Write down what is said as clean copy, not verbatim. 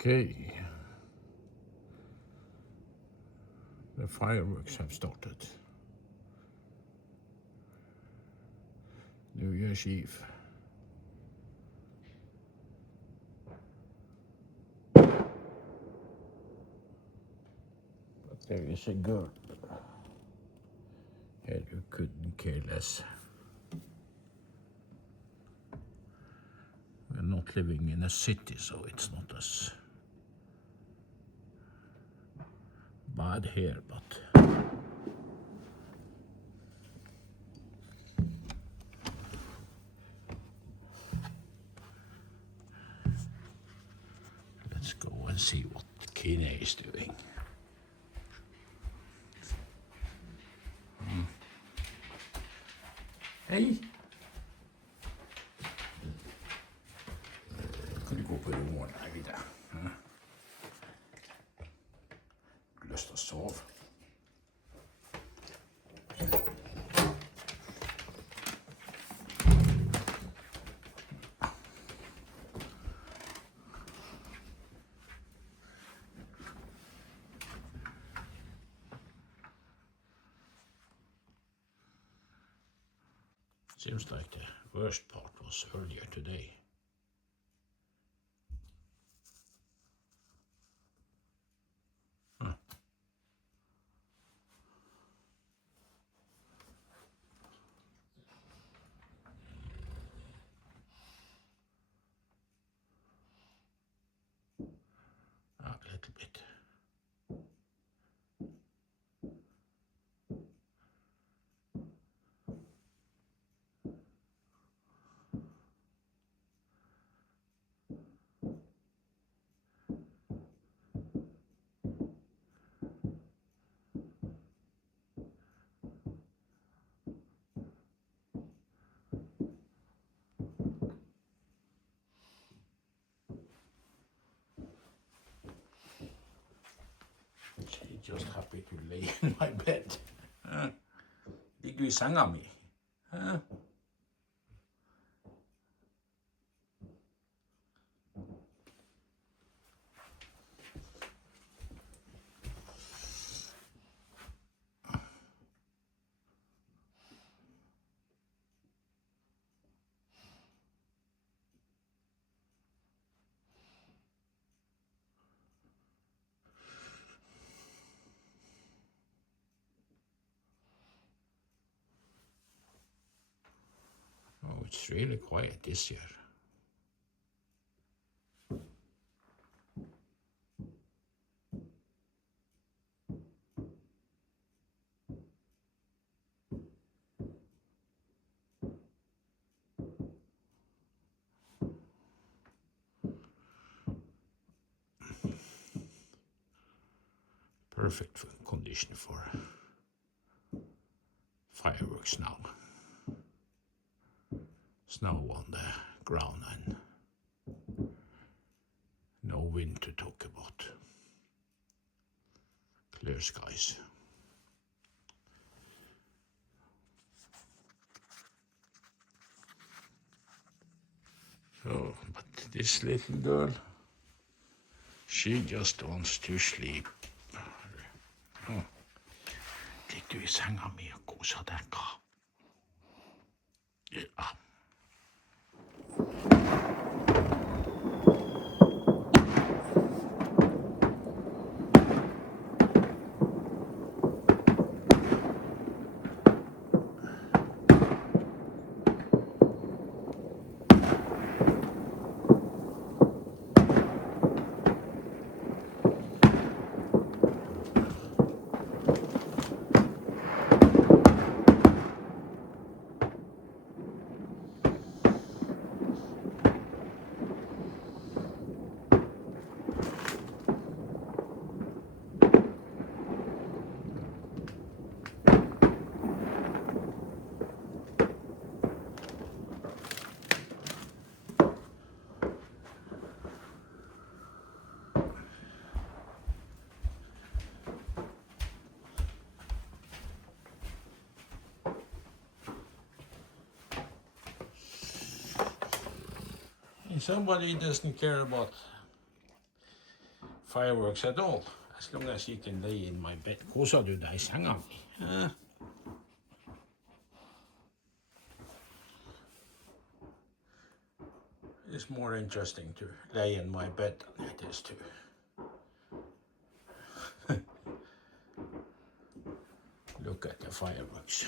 Okay. The fireworks have started. New Year's Eve. But there is a girl. And you couldn't care less. We're not living in a city, so it's not as bad here, but let's go and see what Kine is doing. Hej! Kan du gå på roen her videre? Har du lyst til å sove? Seems like the worst part was earlier today. A little bit. She's just happy to lay in my bed. Ligger du I senga mi? Oh, it's really quiet this year. Perfect condition for fireworks now. Snow on the ground and no wind to talk about. Clear skies. So, but this little girl, she just wants to sleep. Ligger du I senga mi og koser deg, hva? Ja. Somebody doesn't care about fireworks at all, as long as you can lay in my bed. Koser du deg i senga mi? It's more interesting to lay in my bed than it is to look at the fireworks.